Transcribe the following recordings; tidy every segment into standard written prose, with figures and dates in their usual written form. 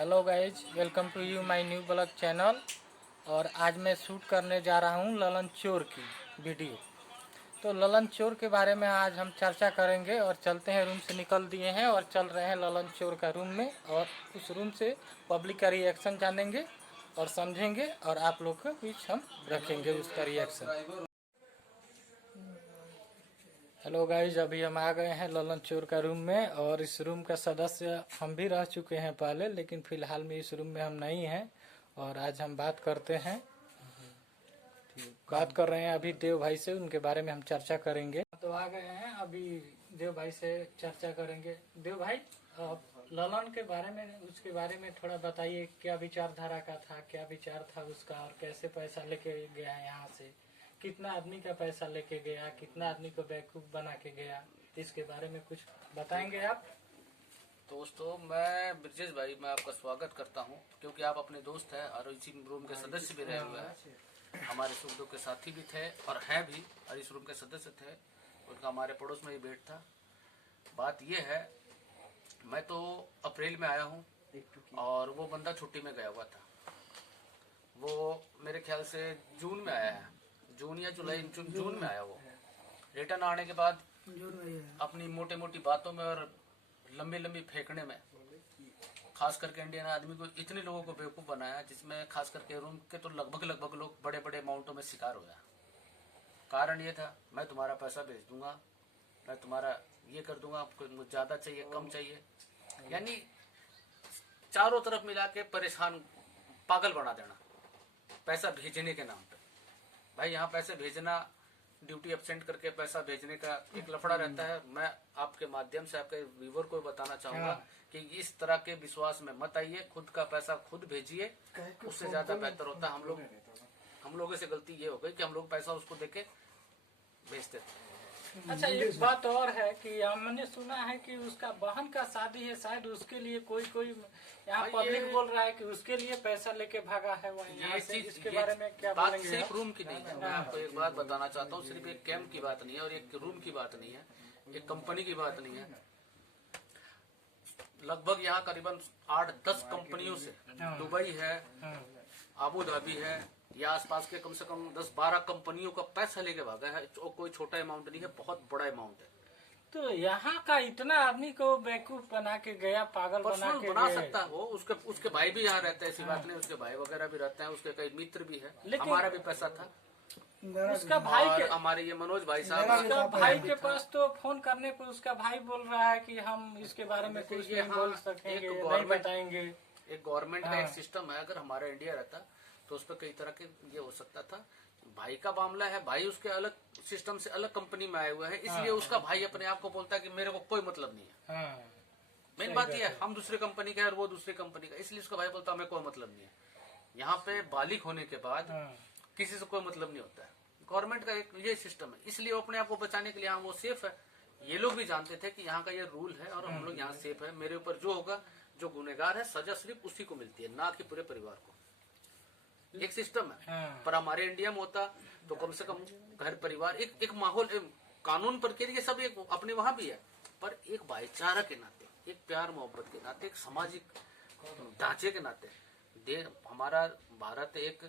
Hello guys, welcome to you my new blog channel. और आज मैं शूट करने जा रहा हूँ ललन चोर की वीडियो। तो ललन चोर के बारे में आज हम चर्चा करेंगे और चलते हैं। रूम से निकल दिए हैं और चल रहे हैं ललन चोर का रूम में, और उस रूम से पब्लिक का रिएक्शन जानेंगे और समझेंगे, और आप लोग के बीच हम रखेंगे उसका रिएक्शन। हेलो गाइज, अभी हम आ गए हैं ललन चोर का रूम में, और इस रूम का सदस्य हम भी रह चुके हैं पहले, लेकिन फिलहाल में इस रूम में हम नहीं हैं। और आज हम बात करते हैं, बात कर रहे हैं अभी देव भाई से, उनके बारे में हम चर्चा करेंगे। तो आ गए हैं, अभी देव भाई से चर्चा करेंगे। देव भाई, ललन के बारे में, उसके बारे में थोड़ा बताइए। क्या विचारधारा का था, क्या विचार था उसका, और कैसे पैसा लेके गया यहाँ से, कितना आदमी का पैसा लेके गया, कितना आदमी को बेवकूफ बना के गया, इसके बारे में कुछ बताएंगे आप? दोस्तों, मैं ब्रजेश भाई, मैं आपका स्वागत करता हूं, क्योंकि आप अपने दोस्त हैं और इसी रूम के सदस्य भी रहे हुए हैं। हमारे सुख दुख के साथी भी थे और हैं भी, और इस रूम के सदस्य थे। उनका हमारे पड़ोस में ही बेड था। बात यह है, मैं तो अप्रैल में आया हूं और वो बंदा छुट्टी में गया हुआ था। वो मेरे ख्याल से जून में आया है, जून या जुलाई, जून में आया। वो रिटर्न आने के बाद अपनी मोटी मोटी बातों में और लंबी लंबी फेंकने में, खास करके इंडियन आदमी को, इतने लोगों को बेवकूफ बनाया, जिसमें खास करके रूम के तो लगभग लोग बड़े बड़े अमाउंटों में शिकार हुआ। कारण ये था, मैं तुम्हारा पैसा भेज दूंगा, मैं तुम्हारा ये कर दूंगा, आपको मुझे ज्यादा चाहिए, कम चाहिए, यानी चारों तरफ मिला के परेशान, पागल बना देना पैसा भेजने के नाम पे। भाई, यहाँ पैसे भेजना, ड्यूटी एब्सेंट करके पैसा भेजने का एक लफड़ा रहता है। मैं आपके माध्यम से आपके व्यूवर को बताना चाहूंगा कि इस तरह के विश्वास में मत आइए। खुद का पैसा खुद भेजिए, उससे ज्यादा बेहतर होता है। हम लोगों से गलती ये हो गई कि हम लोग पैसा उसको देके भेजते थे। अच्छा, एक बात और है कि हमने सुना है कि उसका बहन का शादी है, शायद उसके लिए कोई यहाँ पब्लिक बोल रहा है कि उसके लिए पैसा लेके भागा है वो। इसके बारे में क्या बात बोलेंगे? सिर्फ रूम की नहीं है। मैं आपको एक बात बताना चाहता हूँ, सिर्फ एक कैंप की बात नहीं है और एक रूम की बात नहीं है, एक कंपनी की बात नहीं है। लगभग यहाँ करीबन 8-10 कंपनियों से, दुबई है, आबू धाबी है, या आसपास के कम से कम 10-12 कंपनियों का पैसा लेके भागा है। कोई छोटा अमाउंट नहीं है, बहुत बड़ा अमाउंट है। तो यहाँ का इतना आदमी को बेवकूफ बना के गया, पागल बना सकता है वो। उसके भाई भी यहाँ रहते हैं, ऐसी बात नहीं। उसके भाई वगैरह भी रहते हैं, उसके कई मित्र भी है। हमारा भी पैसा था, उसका भाई के, हमारे ये मनोज भाई साहब, उसका भाई के पास तो फोन करने पर उसका भाई बोल रहा है कि हम इसके बारे में कुछ नहीं बोल सकेंगे, नहीं बताएंगे। एक गवर्नमेंट का एक सिस्टम है। अगर हमारा इंडिया रहता तो उस पर कई तरह के ये हो सकता था। भाई का मामला है, भाई उसके अलग सिस्टम से अलग कंपनी में आए हुए हैं, इसलिए उसका भाई अपने आप को बोलता है कि मेरे को कोई मतलब नहीं है। मेन बात यह है, हम दूसरे कंपनी का है और वो दूसरी कंपनी का, इसलिए उसका भाई बोलता है हमें कोई मतलब नहीं है। यहाँ पे बालिग होने के बाद किसी से कोई मतलब नहीं होता है। गवर्नमेंट का एक ये सिस्टम है, इसलिए वो अपने आप को बचाने के लिए वो सेफ है। ये लोग भी जानते थे कि यहाँ का ये रूल है और हम लोग यहाँ सेफ है। मेरे ऊपर जो होगा, जो गुनहगार है, सजा सिर्फ उसी को मिलती है, ना कि पूरे परिवार को। एक सिस्टम है। पर हमारे इंडिया में होता तो कम से कम घर परिवार, एक माहौल, कानून प्रक्रिया सब एक अपने वहां भी है, पर एक भाईचारा के नाते, एक प्यार मोहब्बत के नाते, एक सामाजिक ढांचे के नाते। हमारा भारत एक,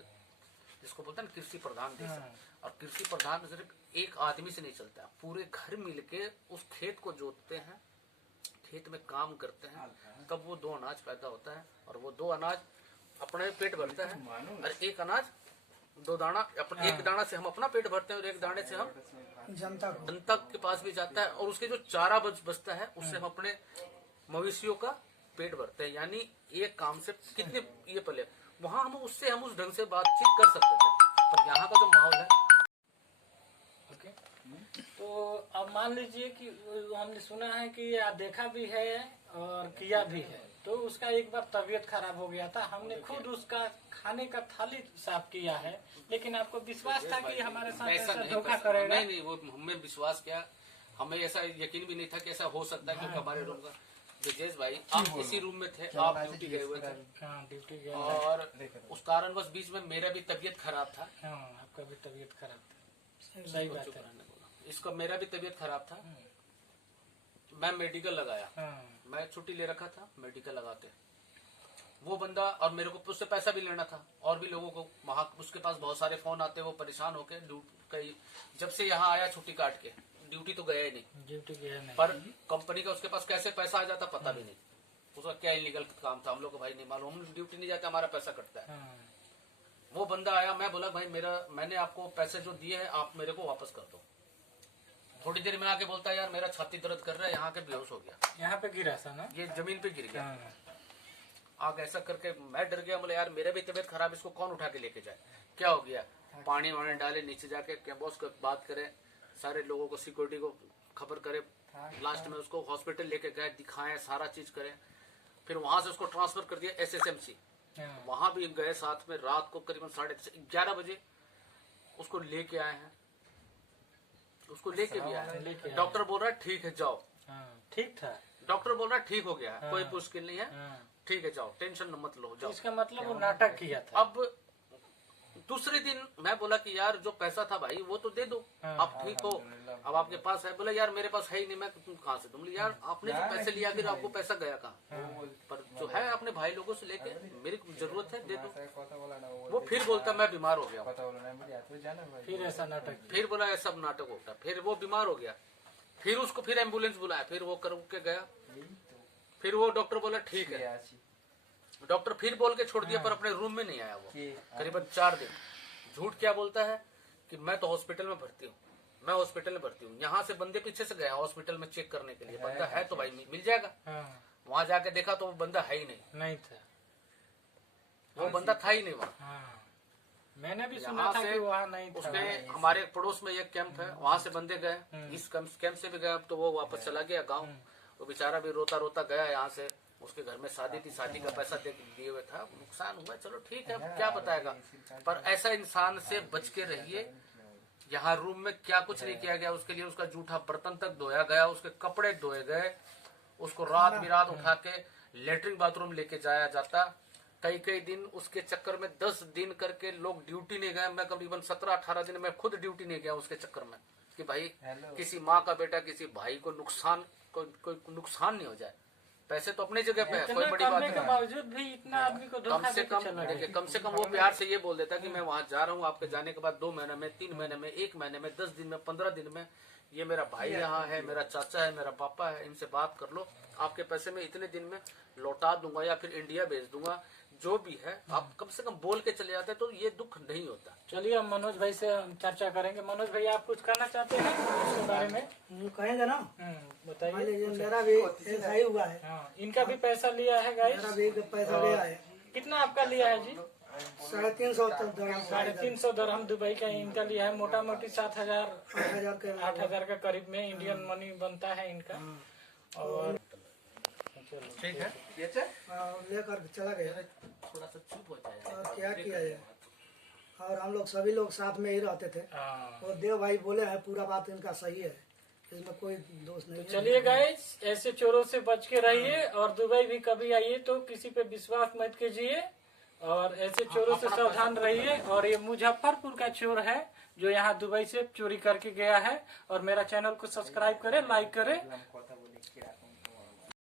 जिसको बोलते हैं ना, कृषि प्रधान देश है। और कृषि प्रधान सिर्फ एक आदमी से नहीं चलता, पूरे घर मिलके उस खेत को जोतते हैं, खेत में काम करते हैं, तब वो 2 अनाज पैदा होता है। और वो 2 अनाज अपने पेट भरता है, और एक अनाज 2 दाना, एक दाना से हम अपना पेट भरते हैं और एक दाने से हम जनता के पास भी जाता है, और उसके जो चारा बचता है उससे हम अपने मवेशियों का पेट भरते हैं। यानी एक काम से कितने ये पले, वहाँ हम उस ढंग से बातचीत कर सकते थे। पर यहाँ का जो माहौल है, तो अब मान लीजिए कि हमने सुना है कि देखा भी है और किया भी है, तो उसका एक बार तबीयत खराब हो गया था। हमने खुद उसका खाने का थाली साफ किया है, लेकिन आपको विश्वास था कि हमारे साथ ऐसा धोखा करेगा? नहीं, वो हमें विश्वास क्या, हमें ऐसा यकीन भी नहीं था कि ऐसा हो सकता है, क्योंकि हमारे रूम का ब्रजेश भाई, आप इसी रूम में थे, आप ड्यूटी गए हुए थे, और उस कारणवश बीच में मेरा भी तबीयत खराब था। आपका भी तबीयत खराब था, सही बात है। इसका मेरा भी तबीयत खराब था, मैं मेडिकल लगाया। मैं छुट्टी ले रखा था, मेडिकल लगा के वो बंदा, और मेरे को उससे पैसा भी लेना था, और भी लोगों को वहां उसके पास बहुत सारे फोन आते, वो परेशान होके कई जब से यहाँ आया छुट्टी काट के, ड्यूटी तो गया ही नहीं, ड्यूटी गया नहीं, पर कंपनी का उसके पास कैसे पैसा आ जाता पता भी नहीं, उसका क्या इलीगल काम था हम लोग को भाई नहीं मालूम, हम ड्यूटी नहीं जाते, हमारा पैसा कटता है। वो बंदा आया, मैं बोला भाई मैंने आपको पैसे जो दिए हैं आप मेरे को वापस कर दो। थोड़ी देर में आके बोलता है यार मेरा छाती दर्द कर रहा है, यहाँ के बेहोश हो गया, यहाँ पे गिरा था ना, ये जमीन पे गिर गया। आगे ऐसा करके मैं डर गया, बोले यार मेरा भी तबीयत खराब, इसको कौन उठा के लेके जाए, क्या हो गया, पानी वानी डाले, नीचे जाके कैम्बोस को बात करे, सारे लोगों को सिक्योरिटी को खबर करे, लास्ट में उसको हॉस्पिटल लेके गए, दिखाए, सारा चीज करे, फिर वहां से उसको ट्रांसफर कर दिया SSMC, वहां भी गए साथ में, रात को करीबन 11:30 बजे उसको लेके आए हैं, उसको लेके भी आए हैं। डॉक्टर बोल रहा है ठीक है जाओ, ठीक था, डॉक्टर बोल रहा है ठीक हो गया है, कोई मुश्किल नहीं है, ठीक है जाओ, टेंशन मत लो जाओ। इसका मतलब वो नाटक किया था। अब दूसरे दिन मैं बोला कि यार जो पैसा था भाई वो तो दे दो, आप ठीक हो, अब आपके पास है, बोला यार मेरे पास है ही नहीं, मैं तुम कहाँ से, तुम यार आपने जो पैसे लिया फिर आपको पैसा गया कहाँ, पर जो है अपने भाई लोगों से लेके मेरी जरूरत है दे दो। वो फिर बोलता मैं बीमार हो गया, फिर ऐसा नाटक, फिर बोला ये सब नाटक होता, फिर वो बीमार हो गया, फिर उसको फिर एम्बुलेंस बुलाया, फिर वो कर के गया, फिर वो डॉक्टर बोला ठीक है, डॉक्टर फिर बोल के छोड़ दिया, पर अपने रूम में नहीं आया वो करीबन 4 दिन। झूठ क्या बोलता है कि मैं तो हॉस्पिटल में भर्ती हूँ, मैं हॉस्पिटल में भर्ती हूँ, यहाँ से बंदे पीछे से गया हॉस्पिटल में चेक करने के लिए, बंदा है तो भाई मिल जाएगा, वहाँ जाके देखा तो वो बंदा है ही नहीं था, वो बंदा था ही नहीं वहाँ। मैंने भी सुना था कि वहाँ नहीं था। उसके हमारे पड़ोस में एक कैंप है, वहाँ से बंदे गए, इस कैंप से भी गए, अब तो वो वापस चला गया गाँव, वो बेचारा भी रोता रोता गया यहाँ से, उसके घर में शादी थी, शादी का पैसा दिए हुए था, नुकसान हुआ, चलो ठीक है क्या बताएगा, पर ऐसा इंसान से बच के रहिए। यहाँ रूम में क्या कुछ नहीं किया गया उसके लिए, उसका जूठा बर्तन तक धोया गया, उसके कपड़े धोए गए, उसको रात बिरात उठा के लेटरिन बाथरूम लेके जाया जाता, कई दिन उसके चक्कर में 10 दिन करके लोग ड्यूटी नहीं गए, मैं करीबन 17-18 दिन में खुद ड्यूटी नहीं गया उसके चक्कर में, कि भाई किसी माँ का बेटा किसी भाई को कोई नुकसान नहीं हो जाए, पैसे तो अपनी जगह पे है, कोई बड़ी बात नहीं, बावजूद भी इतना आदमी को कम से कम वो प्यार से ये बोल देता कि मैं वहाँ जा रहा हूँ, आपके जाने के बाद 2 महीने में, 3 महीने में, 1 महीने में, 10 दिन में, 15 दिन में, ये मेरा भाई यहाँ है, मेरा चाचा है, मेरा पापा है, इनसे बात कर लो, आपके पैसे में इतने दिन में लौटा दूंगा या फिर इंडिया भेज दूंगा, जो भी है आप कम से कम बोल के चले जाते तो ये दुख नहीं होता। चलिए हम मनोज भाई से चर्चा करेंगे। मनोज भाई आप कुछ कहना चाहते हैं इसके बारे में? कहेंगे ना, बताइए। मेरा भी ऐसा ही हुआ है, इनका भी पैसा लिया है गाइस, मेरा भी पैसा लिया है। कितना आपका लिया है जी? 350 दरहम दुबई का इनका लिया है, मोटा मोटी 8,000 के करीब में इंडियन मनी बनता है इनका। और ठीक है, लेकर चला गया, थोड़ा सा चुप हो जाए और क्या किया जाए। और हम लोग सभी लोग साथ में ही रहते थे, और देव भाई बोले हैं पूरा बात इनका सही है, इसमें कोई दोष नहीं। तो चलिए गाइस, ऐसे चोरों से बच के रहिए, और दुबई भी कभी आइए तो किसी पे विश्वास मत कीजिए, और ऐसे चोरों से सावधान रहिए। और ये मुजफ्फरपुर का चोर है जो यहाँ दुबई से चोरी करके गया है। और मेरा चैनल को सब्सक्राइब करें, लाइक करें।